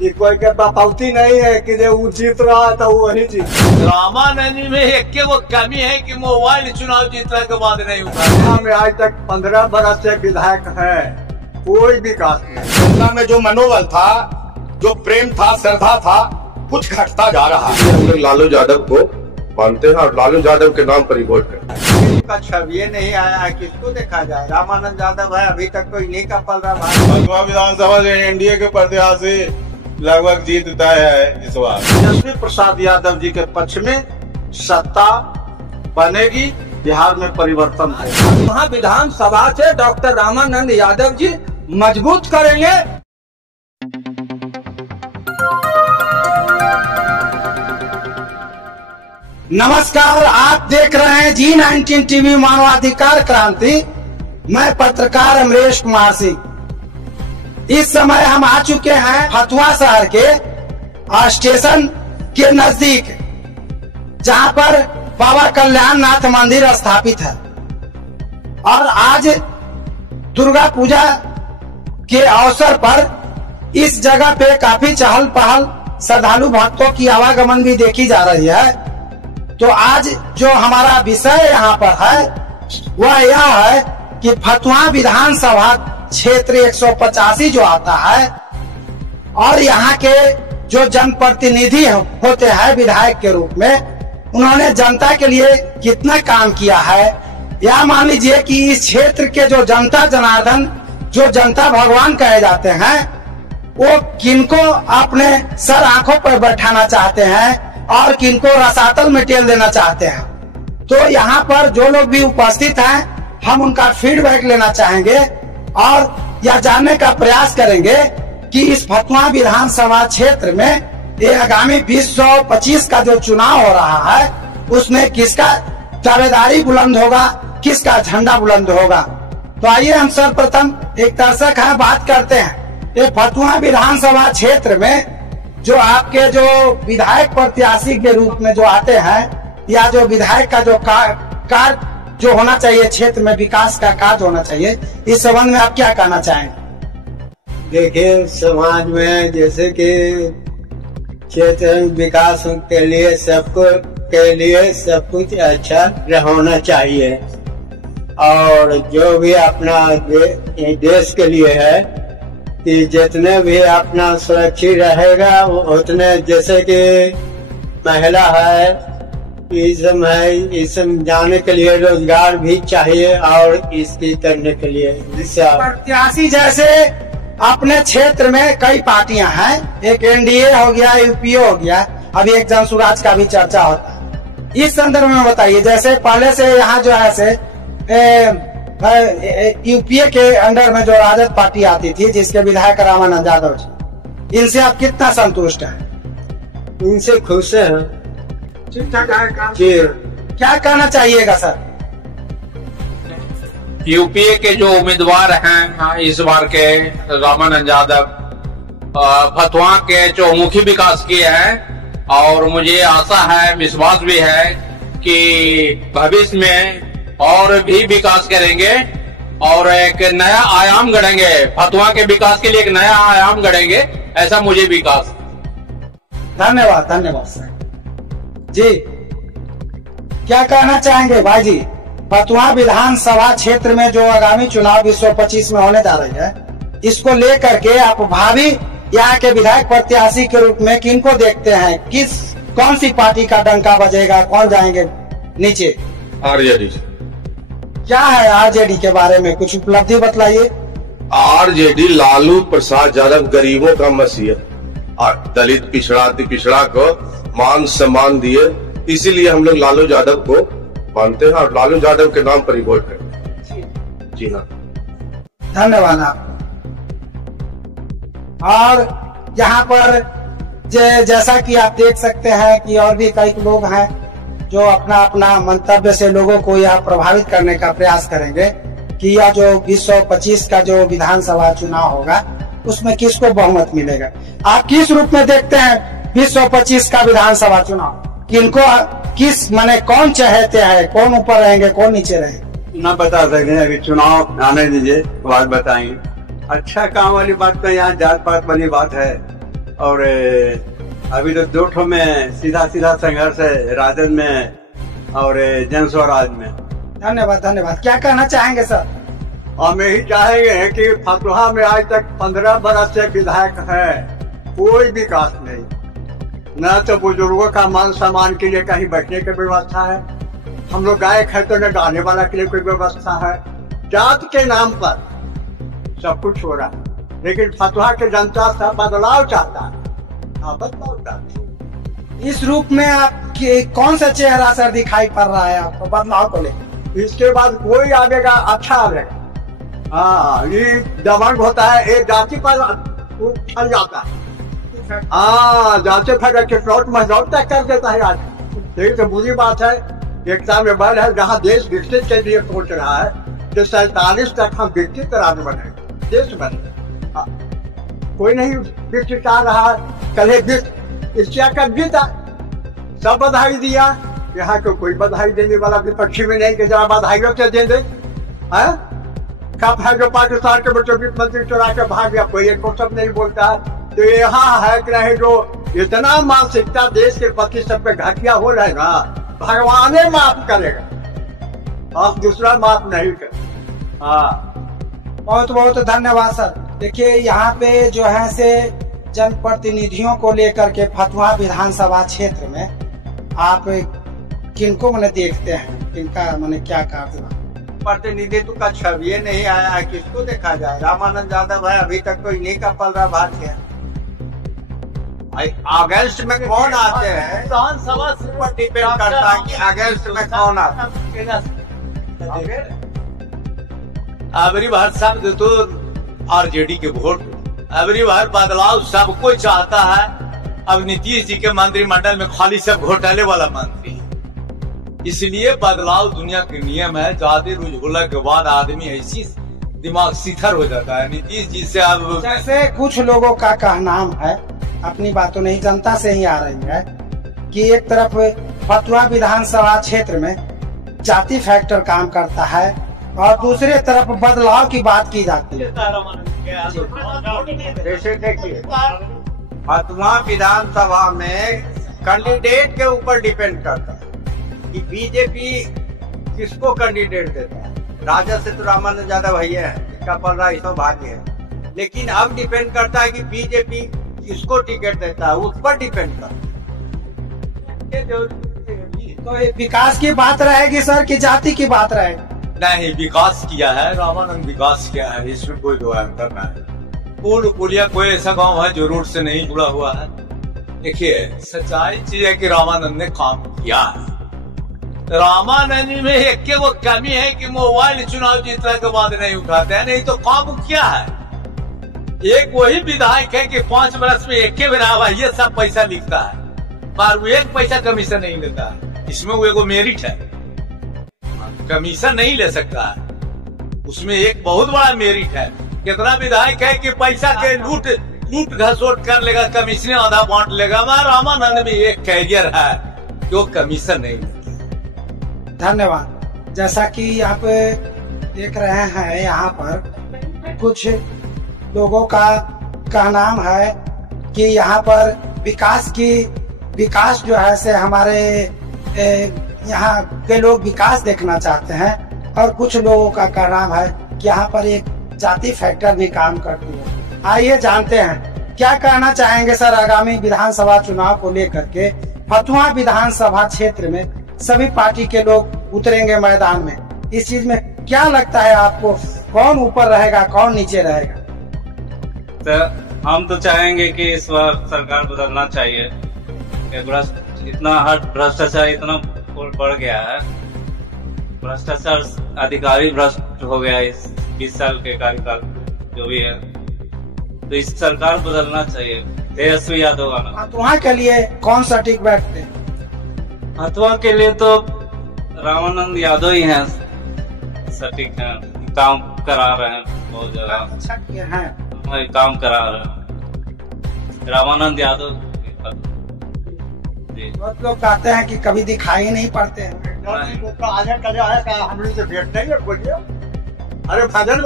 ये कोई के बपौती नहीं है कि जो वो जीत रहा था वही जीत। रामानंद में एक वो कमी है कि मोबाइल चुनाव जीतने के बाद नहीं हुआ। हमें आज तक 15 बरस से विधायक है, कोई विकास नहीं। जनता में जो मनोबल था, जो प्रेम था, श्रद्धा था, कुछ घटता जा रहा है। हम लोग लालू यादव को मानते हैं और लालू यादव के नाम पर ही वोट करते हैं। का छवि नहीं आया है, किसको देखा जाए? रामानंद यादव है, अभी तक तो इन्हीं का पल रहा है। भदवा विधानसभा से एनडीए के प्रत्याशी लगभग जीत तय है इस बार। तेजस्वी प्रसाद यादव जी के पक्ष में सत्ता बनेगी, बिहार में परिवर्तन है। वहाँ विधानसभा से डॉक्टर रामानंद यादव जी मजबूत करेंगे। नमस्कार, आप देख रहे हैं G19 टीवी मानवाधिकार क्रांति। मैं पत्रकार अमरेश कुमार सिंह। इस समय हम आ चुके हैं फतुहा शहर के स्टेशन के नजदीक, जहां पर बाबा कल्याण नाथ मंदिर स्थापित है। और आज दुर्गा पूजा के अवसर पर इस जगह पे काफी चहल पहल, श्रद्धालु भक्तों की आवागमन भी देखी जा रही है। तो आज जो हमारा विषय यहाँ पर है वह यह है कि फतुहा विधानसभा क्षेत्र 185 जो आता है और यहाँ के जो जनप्रतिनिधि होते हैं विधायक के रूप में, उन्होंने जनता के लिए कितना काम किया है। या मान लीजिए कि इस क्षेत्र के जो जनता जनार्दन, जो जनता भगवान कहे जाते हैं, वो किनको अपने सर आंखों पर बैठाना चाहते हैं और किनको रसातल में टेल देना चाहते हैं। तो यहाँ पर जो लोग भी उपस्थित हैं, हम उनका फीडबैक लेना चाहेंगे और यह जानने का प्रयास करेंगे कि इस फतुहा विधानसभा क्षेत्र में ये आगामी 2025 का जो चुनाव हो रहा है उसमें किसका दावेदारी बुलंद होगा, किसका झंडा बुलंद होगा। तो आइए हम सर्वप्रथम एक दर्शक है बात करते हैं। ये फतुहा विधानसभा क्षेत्र में जो आपके जो विधायक प्रत्याशी के रूप में जो आते हैं, या जो विधायक का जो कार्य जो होना चाहिए, क्षेत्र में विकास का कार्य होना चाहिए, इस संबंध में आप क्या कहना चाहेंगे? देखिए, समाज में जैसे कि क्षेत्र विकास के लिए सब कुछ अच्छा होना चाहिए। और जो भी अपना देश के लिए है कि जितने भी अपना सुरक्षित रहेगा उतने, जैसे कि महिला है, इस जाने के लिए रोजगार भी चाहिए और इसकी करने के लिए प्रत्याशी जैसे अपने क्षेत्र में कई पार्टियां हैं, एक एनडीए हो गया, यूपीए हो गया, अभी एक जन स्वराज का भी चर्चा होता है। इस संदर्भ में बताइए, जैसे पहले से यहाँ जो है यूपीए के अंडर में जो राजद पार्टी आती थी, जिसके विधायक रामानंद यादव जी, इनसे आप कितना संतुष्ट हैं? इनसे खुश हैं। ठीक ठाक है काम। क्या कहना चाहिएगा सर? यूपीए के जो उम्मीदवार हैं इस बार के रामानंद यादव फतुहा के चौमुखी विकास किए हैं, और मुझे आशा है, विश्वास भी है कि भविष्य में और भी विकास करेंगे और एक नया आयाम गढ़ेंगे। फतुहा के विकास के लिए एक नया आयाम गढ़ेंगे, ऐसा मुझे विकास। धन्यवाद, धन्यवाद सर जी। क्या कहना चाहेंगे भाई जी? फतुहा विधानसभा क्षेत्र में जो आगामी चुनाव 2025 में होने जा रही है, इसको लेकर के आप भावी यहाँ के विधायक प्रत्याशी के रूप में किनको देखते हैं? कौन सी पार्टी का डंका बजेगा, कौन जाएंगे नीचे? आरजेडी। क्या है आरजेडी के बारे में कुछ उपलब्धि बतलाइए। आरजेडी लालू प्रसाद यादव गरीबों का मसीहा और दलित पिछड़ा अति पिछड़ा को मान सम्मान दिए, इसीलिए हम लोग लालू यादव को मानते हैं और लालू यादव के नाम पर ही वोट करते हैं। जी हाँ, धन्यवाद आप। और यहाँ पर जैसा कि आप देख सकते हैं कि और भी कई लोग हैं जो अपना अपना मंतव्य से लोगों को यह प्रभावित करने का प्रयास करेंगे कि यह जो 2025 का जो विधानसभा चुनाव होगा उसमें किसको बहुमत मिलेगा। आप किस रूप में देखते हैं 2025 का विधानसभा चुनाव? किनको किस माने कौन चाहते हैं, कौन ऊपर रहेंगे, कौन नीचे रहेंगे? ना बता सकते हैं, अभी चुनाव आने दीजिए, बात बताएंगे। अच्छा काम वाली बात तो यहाँ जात पात वाली बात है, और अभी तो 2 ठो में सीधा संघर्ष है, राजद में और जन स्वराज में। धन्यवाद धन्यवाद। क्या कहना चाहेंगे सर? हम यही चाहेंगे कि फतुहा में आज तक 15 बरस से विधायक है, कोई विकास नहीं, न तो बुजुर्गों का मान सम्मान के लिए कहीं बैठने की व्यवस्था है, हम लोग गाय खेतों में डालने वाला के लिए कोई व्यवस्था है, जात के नाम पर सब कुछ हो रहा है। लेकिन फतुहा के जनता सब बदलाव चाहता है। बदलाव चाहता है। इस रूप में आपके कौन सा चेहरा सर दिखाई पड़ रहा है आपको बदलाव को लेकर? इसके बाद कोई आवेगा, अच्छा आवेगा। हाँ, ये दबंग होता है, एक जाति पर फल जाता है। हाँ, जाति फल के प्लॉट महजौत तक कर देता है आज। यही तो बुरी बात है। एकता में बल है, जहाँ देश विकसित के लिए सोच रहा है तो 47 तक हम विकसित राज्य बने, देश बने। कोई नहीं विकसित आ रहा है। कल एशिया कप जीता, सब बधाई दिया। यहाँ को कोई बधाई देने वाला विपक्षी में नहीं कि जरा बधाइयों से दे दे। कप है जो पाकिस्तान के बच्चों 20 मंत्री चुरा के भाग गया, कोई एक सब नहीं बोलता है। तो यहाँ है कि नहीं, जो इतना मानसिकता देश के प्रति सब पे घटिया हो रहा है ना, भगवान माफ करेगा, आप दूसरा माफ नहीं कर। हाँ, बहुत बहुत धन्यवाद सर। देखिए यहाँ पे जो है से जनप्रतिनिधियों को लेकर के फतुहा विधानसभा क्षेत्र में आप किनको मैंने देखते हैं, किनका मैंने क्या कार्य? प्रतिनिधित्व का छवि नहीं आया है, किसको देखा जाए? रामानंद यादव है, अभी तक तो इन्हीं का पल रहा भाग्य है। अगस्त में कौन आते हैं विधानसभा से पर डिपेंड करता है कि अगस्त में कौन आते हैं। अबरी बार सब तो आरजेडी के वोट, अबरी बार बदलाव सबको चाहता है। अब नीतीश जी के मंत्रिमंडल में खाली सब घोटाले वाला मंत्री, इसलिए बदलाव दुनिया के नियम है। ज्यादा रुझोला के बाद आदमी ऐसी दिमाग सीथर हो जाता है। नीतीश जी से अब जैसे कुछ लोगों का कहना है, अपनी बातों नहीं जनता से ही आ रही है, कि एक तरफ फतुहा विधानसभा क्षेत्र में जाति फैक्टर काम करता है और दूसरे तरफ बदलाव की बात की जाती है। जैसे देखिए, फतुहा विधानसभा में कैंडिडेट के ऊपर डिपेंड करता है कि बीजेपी किसको कैंडिडेट देता है। राजद से तो रामानंद यादव भैया है, इसका पल रहा सौभाग्य है। लेकिन अब डिपेंड करता है कि बीजेपी किसको टिकट देता है, उस पर डिपेंड करता है। तो विकास की बात रहेगी सर कि जाति की बात रहेगी? नहीं, विकास किया है रामानंद, विकास किया है, इसमें कोई दो अंतर नहीं। पुल पुलिया कोई ऐसा गांव है जो रोड से नहीं जुड़ा हुआ है। देखिए, सच्चाई चीज है कि रामानंद ने काम किया है। रामानंद में एक वो कमी है कि मोबाइल चुनाव जीतने के बाद नहीं उठाते हैं, नहीं तो काम किया है। एक वही विधायक है कि 5 वर्ष में एक बार ये सब पैसा लिखता है, पर वो 1 पैसा कमीशन नहीं लेता है। इसमें वो एगो मेरिट है, कमीशन नहीं ले सकता है, उसमें एक बहुत बड़ा मेरिट है। कितना विधायक है कि पैसा के लूट घसोट कर लेगा, कमीशन आधा बांट लेगा। मैं रामानंद में एक कैरियर है जो कमीशन नहीं लेता। धन्यवाद। जैसा कि यहाँ पे देख रहे हैं, यहाँ पर कुछ लोगों का कहना है कि यहाँ पर विकास जो है से हमारे यहाँ के लोग विकास देखना चाहते हैं, और कुछ लोगों का कहना है कि यहाँ पर एक जाति फैक्टर भी काम करती है। आइए जानते हैं क्या कहना चाहेंगे सर। आगामी विधानसभा चुनाव को लेकर के फतुहा विधानसभा क्षेत्र में सभी पार्टी के लोग उतरेंगे मैदान में। इस चीज में क्या लगता है आपको, कौन ऊपर रहेगा, कौन नीचे रहेगा? तो हम तो चाहेंगे कि इस बार सरकार बदलना चाहिए। इतना भ्रष्टाचार इतना बढ़ गया है, भ्रष्टाचार, अधिकारी भ्रष्ट हो गया इस 20 साल के कार्यकाल जो भी है, तो इस सरकार बदलना चाहिए। तेजस्वी यादव आना। फतुहा के लिए कौन सा टिक बैठते? फतुहा के लिए तो रामानंद यादव ही हैं, सटीक हैं, काम करा रहे हैं, बहुत जगह अच्छा किए हैं, काम करा रहे हैं रामानंद यादव। बहुत लोग कहते हैं कि कभी दिखाई नहीं पड़ते हैं। हम लोग से भेंट नहीं है, बोलिए। अरे भजन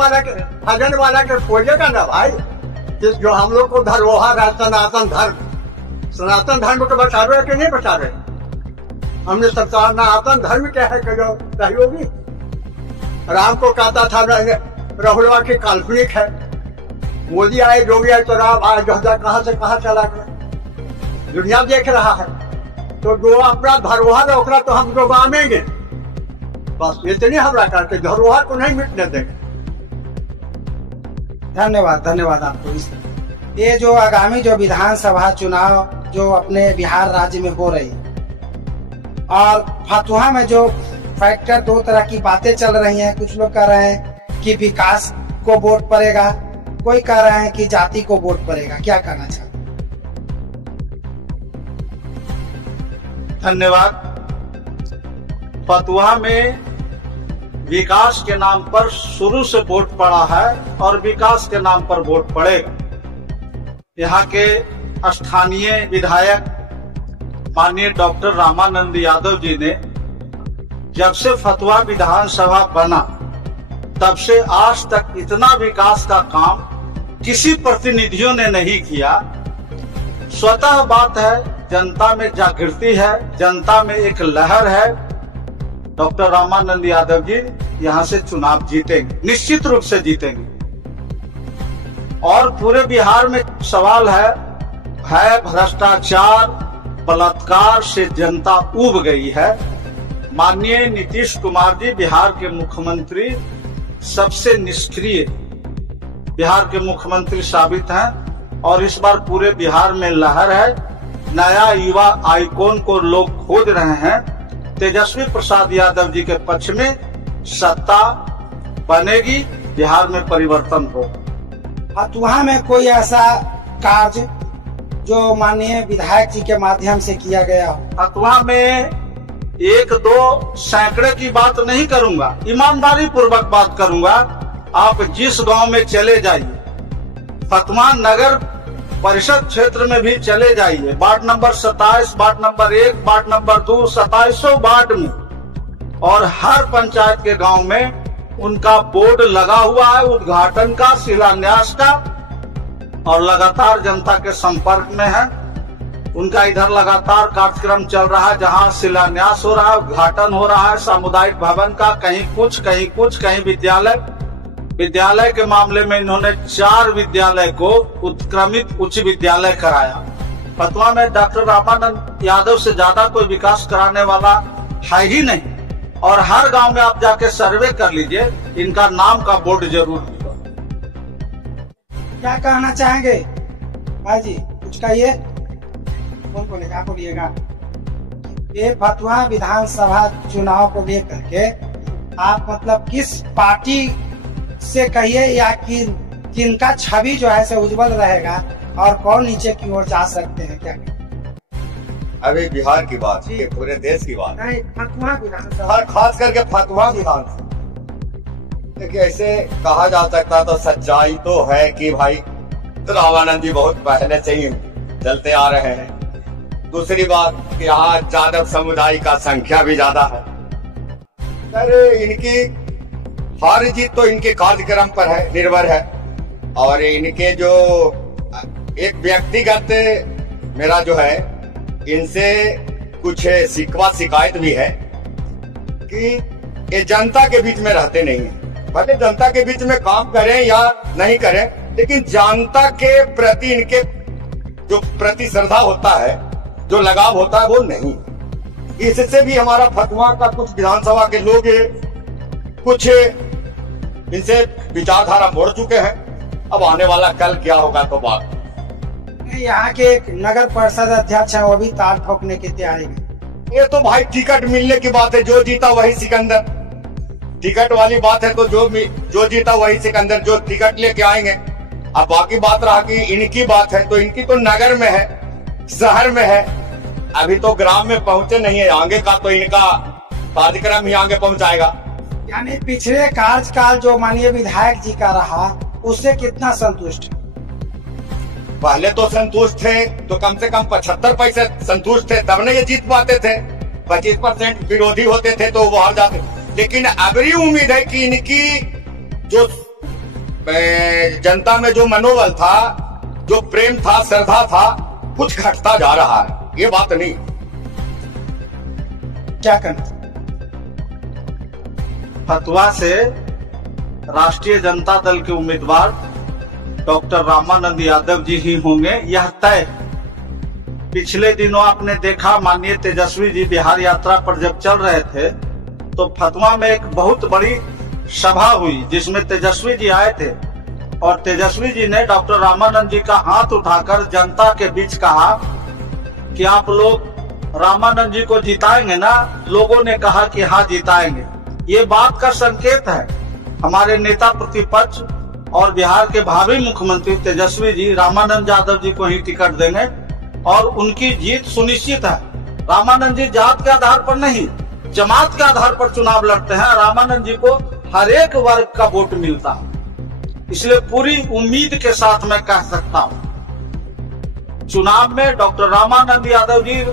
वाला के खोजेगा ना भाई, जो हम लोग को धरोहर है सनातन धर्म, सनातन धर्म को बचा रहे कि नहीं बचा रहे? हमने सनातन धर्म क्या है कि जो सहयोगी राम को कहता था राहुलवा की काल्पनिक है, मोदी आए योगी आए तो राम आए, जो कहां से कहां चला गया, दुनिया देख रहा है। तो जो अपना धरोहर है ओकरा तो हम लोग मानेंगे, बस इतनी हमरा करके धरोहर को नहीं मिटने देंगे। धन्यवाद आपको। ये जो आगामी जो विधानसभा चुनाव जो अपने बिहार राज्य में हो रही और फतुहा में जो फैक्टर दो तरह की बातें चल रही हैं, कुछ लोग कह रहे हैं कि विकास को वोट पड़ेगा, कोई कह रहे हैं कि जाति को वोट पड़ेगा, क्या कहना चाहते? धन्यवाद। फतुहा में विकास के नाम पर शुरू से वोट पड़ा है और विकास के नाम पर वोट पड़ेगा। यहाँ के स्थानीय विधायक माननीय डॉक्टर रामानंद यादव जी ने जब से फतुहा विधानसभा बना तब से आज तक इतना विकास का काम किसी प्रतिनिधियों ने नहीं किया। स्वतः बात है, जनता में जागृति है, जनता में एक लहर है। डॉक्टर रामानंद यादव जी यहाँ से चुनाव जीतेंगे, निश्चित रूप से जीतेंगे। और पूरे बिहार में सवाल है भ्रष्टाचार बलात्कार से जनता ऊब गई है। माननीय नीतीश कुमार जी बिहार के मुख्यमंत्री सबसे निष्क्रिय बिहार के मुख्यमंत्री साबित हैं और इस बार पूरे बिहार में लहर है। नया युवा आइकॉन को लोग खोज रहे हैं। तेजस्वी प्रसाद यादव जी के पक्ष में सत्ता बनेगी, बिहार में परिवर्तन होगा। फतुहा में कोई ऐसा कार्य जो माननीय विधायक जी के माध्यम से किया गया हो? फतुहा में 1-2 सैकड़े की बात नहीं करूंगा, ईमानदारी पूर्वक बात करूंगा। आप जिस गांव में चले जाइए, फतुहा नगर परिषद क्षेत्र में भी चले जाइए, ward number 27, ward number 1, ward number 2, 2700 ward में, और हर पंचायत के गांव में उनका बोर्ड लगा हुआ है उद्घाटन का, शिलान्यास का, और लगातार जनता के संपर्क में है। उनका इधर लगातार कार्यक्रम चल रहा है, जहां शिलान्यास हो रहा है, उद्घाटन हो रहा है सामुदायिक भवन का, कहीं कुछ कहीं विद्यालय के मामले में इन्होंने 4 विद्यालय को उत्क्रमित उच्च विद्यालय कराया। फतुहा में डॉक्टर रामानंद यादव से ज्यादा कोई विकास कराने वाला है ही नहीं। और हर गांव में आप जाके सर्वे कर लीजिए, इनका नाम का बोर्ड जरूर होगा। क्या कहना चाहेंगे भाई जी, कुछ कहिए। कौन बोलेगा, आप बोलिएगा। ये फतुहा विधानसभा चुनाव को लेकर के आप मतलब किस पार्टी से कहिए या किनका छवि जो है से उज्जवल रहेगा और कौन नीचे की ओर जा सकते हैं, क्या? अभी बिहार की बात है, पूरे देश की बात नहीं, फतुहा विधानसभा, खास करके फतुहा विधानसभा। देखिए, ऐसे कहा जा सकता तो सच्चाई तो है कि भाई रामानंद जी बहुत पहले से ही चलते आ रहे हैं। दूसरी बात कि यहाँ यादव समुदाय का संख्या भी ज्यादा है। अरे इनकी हार जीत तो इनके कार्यक्रम पर है, निर्भर है। और इनके जो एक व्यक्तिगत मेरा जो है इनसे कुछ शिकवा शिकायत भी है कि ये जनता के बीच में रहते नहीं है। भले जनता के बीच में काम करें या नहीं करें, लेकिन जनता के प्रति इनके जो प्रति श्रद्धा होता है, जो लगाव होता है, वो नहीं। इससे भी हमारा फतुहा का कुछ विधानसभा के लोग कुछ इनसे विचारधारा मोड़ चुके हैं। अब आने वाला कल क्या होगा तो बात। यहाँ के एक नगर परिषद अध्यक्ष है, वो भी ताल ठोकने की तैयारी में। ये तो भाई टिकट मिलने की बात है, जो जीता वही सिकंदर। टिकट वाली बात है तो जो जीता वही सिकंदर, जो टिकट लेके आएंगे। अब बाकी बात रहा कि इनकी बात है, तो इनकी तो नगर में है, शहर में है, अभी तो ग्राम में पहुंचे नहीं है। आगे का तो इनका कार्यक्रम ही आगे पहुंचाएगा। यानी पिछले कार्यकाल जो माननीय विधायक जी का रहा, उससे कितना संतुष्ट? पहले तो संतुष्ट थे, तो कम से कम 75% संतुष्ट थे, तब न ये जीत पाते थे। 25% विरोधी होते थे तो वो हार जाते। लेकिन अबरी उम्मीद है कि इनकी जो जनता में जो मनोबल था जो प्रेम था, श्रद्धा था, कुछ घटता जा रहा है। ये बात नहीं, क्या करना? फतवा से राष्ट्रीय जनता दल के उम्मीदवार डॉक्टर रामानंद यादव जी ही होंगे, यह तय। पिछले दिनों आपने देखा, माननीय तेजस्वी जी बिहार यात्रा पर जब चल रहे थे तो फतवा में एक बहुत बड़ी सभा हुई जिसमें तेजस्वी जी आए थे और तेजस्वी जी ने डॉक्टर रामानंद जी का हाथ उठाकर जनता के बीच कहा कि आप लोग रामानंद जी को जिताएंगे ना। लोगों ने कहा कि हाँ जिताएंगे। ये बात का संकेत है हमारे नेता प्रतिपक्ष और बिहार के भावी मुख्यमंत्री तेजस्वी जी रामानंद यादव जी को ही टिकट देंगे और उनकी जीत सुनिश्चित है। रामानंद जी जात के आधार पर नहीं, जमात के आधार पर चुनाव लड़ते हैं। रामानंद जी को हर एक वर्ग का वोट मिलता है, इसलिए पूरी उम्मीद के साथ मैं कह सकता हूँ चुनाव में डॉक्टर रामानंद यादव जी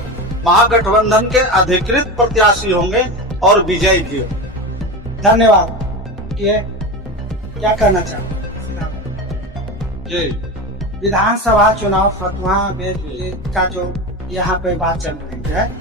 महागठबंधन के अधिकृत प्रत्याशी होंगे और विजयी भी होंगे। धन्यवाद। ये क्या करना चाहते जी? विधानसभा चुनाव फतवा का जो यहाँ पे बात चल रही है,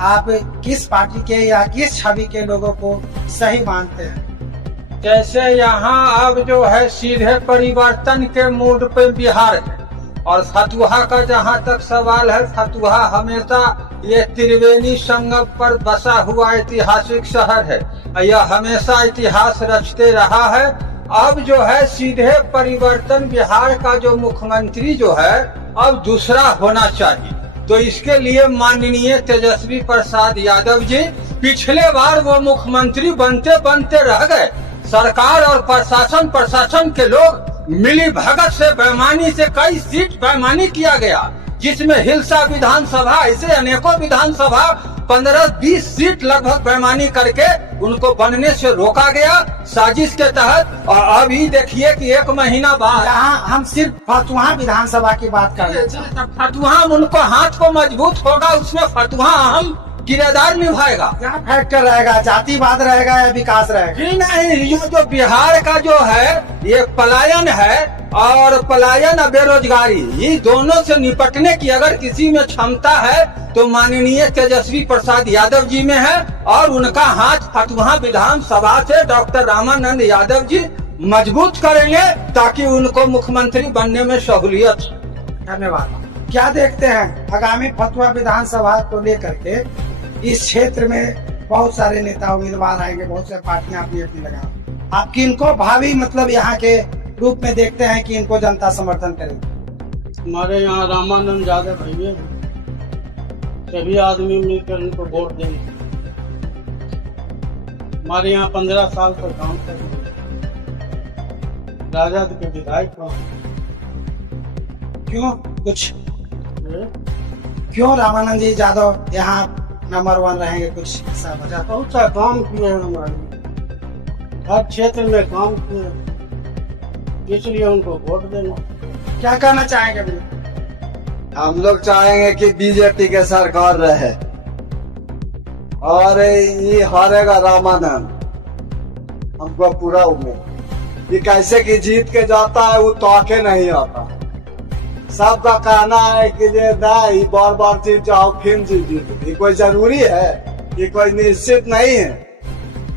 आप किस पार्टी के या किस छवि के लोगों को सही मानते हैं? जैसे यहाँ अब जो है सीधे परिवर्तन के मूड पे बिहार है और फतुहा का जहाँ तक सवाल है, फतुहा हमेशा ये त्रिवेणी संगम पर बसा हुआ ऐतिहासिक शहर है, यह हमेशा इतिहास रचते रहा है। अब जो है सीधे परिवर्तन, बिहार का जो मुख्यमंत्री जो है अब दूसरा होना चाहिए। तो इसके लिए माननीय तेजस्वी प्रसाद यादव जी पिछले बार वो मुख्यमंत्री बनते बनते रह गए। सरकार और प्रशासन के लोग मिली भगत से बेईमानी से कई सीट बेईमानी किया गया, जिसमें हिलसा विधानसभा, ऐसे अनेकों विधानसभा 15-20 सीट लगभग बेईमानी करके उनको बनने से रोका गया साजिश के तहत। और अभी देखिए कि 1 महीना बाद यहाँ हम सिर्फ फतुहा विधानसभा की बात कर रहे हैं। फतुहा उनको हाथ को मजबूत होगा, उसमें फतुहा अहम किरदार निभाएगा। क्या फैक्टर रहेगा, जातिवाद रहेगा या विकास रहेगा? नहीं, ये जो बिहार का जो है ये पलायन है और पलायन और बेरोजगारी, ये दोनों से निपटने की अगर किसी में क्षमता है तो माननीय तेजस्वी प्रसाद यादव जी में है और उनका हाथ फतुहा विधानसभा से डॉक्टर रामानंद यादव जी मजबूत करेंगे ताकि उनको मुख्यमंत्री बनने में सहूलियत। धन्यवाद। क्या देखते हैं आगामी फतुहा विधानसभा को लेकर के? इस क्षेत्र में बहुत सारे नेता उम्मीदवार आएंगे, बहुत सारी पार्टियां अपनी अपनी लगा। आप किनको भावी मतलब यहाँ के रूप में देखते हैं कि इनको जनता समर्थन करेगी? हमारे यहाँ रामानंद यादव भैया, सभी आदमी मिलकर इनको वोट देंगे। हमारे यहाँ 15 साल तक काम कर रहे हैं, राजद के विधायक। क्यों कुछ क्यों रामानंद जी यादव यहाँ नंबर 1 रहेंगे? कुछ ऐसा वजह? बहुत सा काम किए हैं हमारे, हर क्षेत्र में काम किए, इसलिए उनको वोट देना। क्या कहना चाहेंगे भैया? हम लोग चाहेंगे कि बीजेपी के सरकार रहे और ये हारेगा रामानंद। हमको पूरा उम्मीद, ये कैसे कि जीत के जाता है, वो ताके नहीं आता। सबका कहना है कि ये नहीं बार बार जीत जाओ फिर जीत। ये कोई जरूरी है? ये कोई निश्चित नहीं है,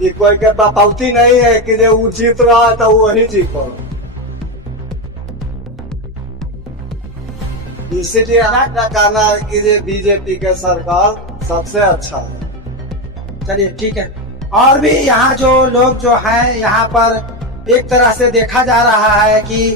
ये कोई के बपौती नहीं है कि ये वो जीत रहा है तो वो वही जीत पाओ। इसीलिए हमारा कहना है कि ये बीजेपी के सरकार सबसे अच्छा है। चलिए ठीक है। और भी यहाँ जो लोग जो हैं यहाँ पर एक तरह से देखा जा रहा है कि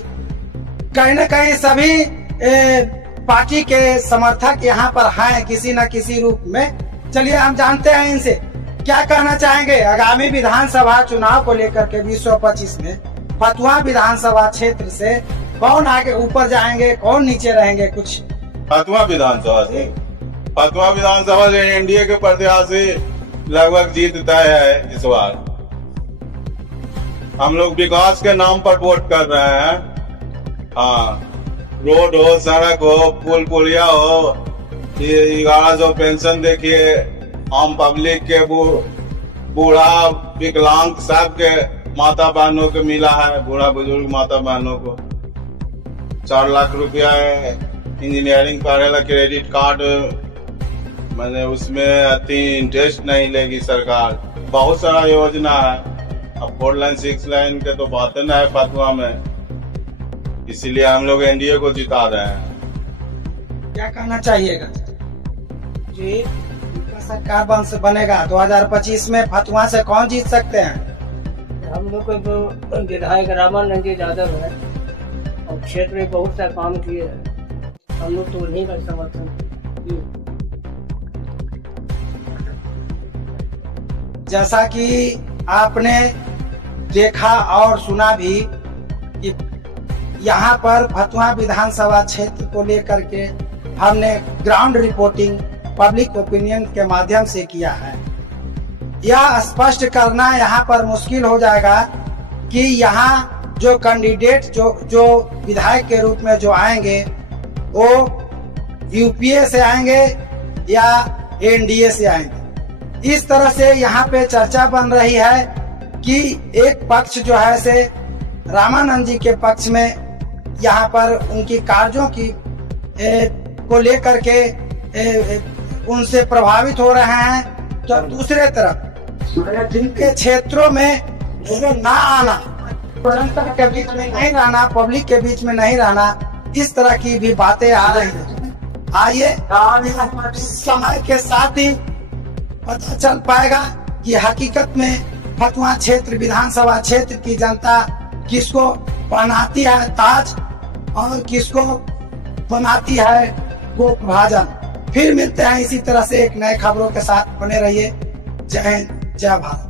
कहीं न कहीं सभी पार्टी के समर्थक यहाँ पर हैं किसी न किसी रूप में। चलिए हम जानते हैं इनसे क्या कहना चाहेंगे आगामी विधानसभा चुनाव को लेकर के 2025 में फतुहा विधानसभा क्षेत्र से कौन आगे ऊपर जाएंगे, कौन नीचे रहेंगे? कुछ फतुहा विधानसभा से एनडीए के प्रत्याशी लगभग जीत तय है। इस बार हम लोग विकास के नाम पर वोट कर रहे हैं। हाँ, रोड हो, सड़क हो, पुल पुलिया हो, ये 1100 पेंशन देखिए आम पब्लिक के, बूढ़ा विकलांग सब के माता बहनों को मिला है, बूढ़ा बुजुर्ग माता बहनों को 4 लाख रुपया इंजीनियरिंग पढ़ेला क्रेडिट कार्ड, मैंने उसमें अति इंटरेस्ट नहीं लेगी सरकार। बहुत सारा योजना है। अब 4 लाइन 6 लाइन के तो बातें न है फतवा में, इसीलिए हम लोग एनडीए को जिता रहे हैं। क्या कहना चाहिएगा जी? सरकार बनेगा 2025 में, फतुहा से कौन जीत सकते हैं? हम लोग को विधायक रामानंद जी यादव है और क्षेत्र में बहुत सा काम किए हैं, हम लोग तो उन्हीं का समर्थन। जैसा कि आपने देखा और सुना भी कि यहाँ पर फतुहा विधानसभा क्षेत्र को लेकर के हमने ग्राउंड रिपोर्टिंग पब्लिक ओपिनियन के माध्यम से किया है। यह स्पष्ट करना यहाँ पर मुश्किल हो जाएगा कि यहाँ जो कैंडिडेट जो विधायक के रूप में जो आएंगे वो यूपीए से आएंगे या एनडीए से आएंगे। इस तरह से यहाँ पे चर्चा बन रही है कि एक पक्ष जो है से रामानंद जी के पक्ष में यहाँ पर उनकी कार्यों की को लेकर के उनसे प्रभावित हो रहे हैं, तो दूसरे तरफ जिनके क्षेत्रों में ना आना, जनता के बीच में नहीं रहना, पब्लिक के बीच में नहीं रहना, इस तरह की भी बातें आ रही हैं। आइए समय के साथ ही पता चल पाएगा कि हकीकत में फतुहा क्षेत्र विधानसभा क्षेत्र की जनता किसको पहनाती है ताज और किसको बनाती है गोप भाजन। फिर मिलते हैं इसी तरह से एक नए खबरों के साथ। बने रहिए। जय हिंद, जय भारत।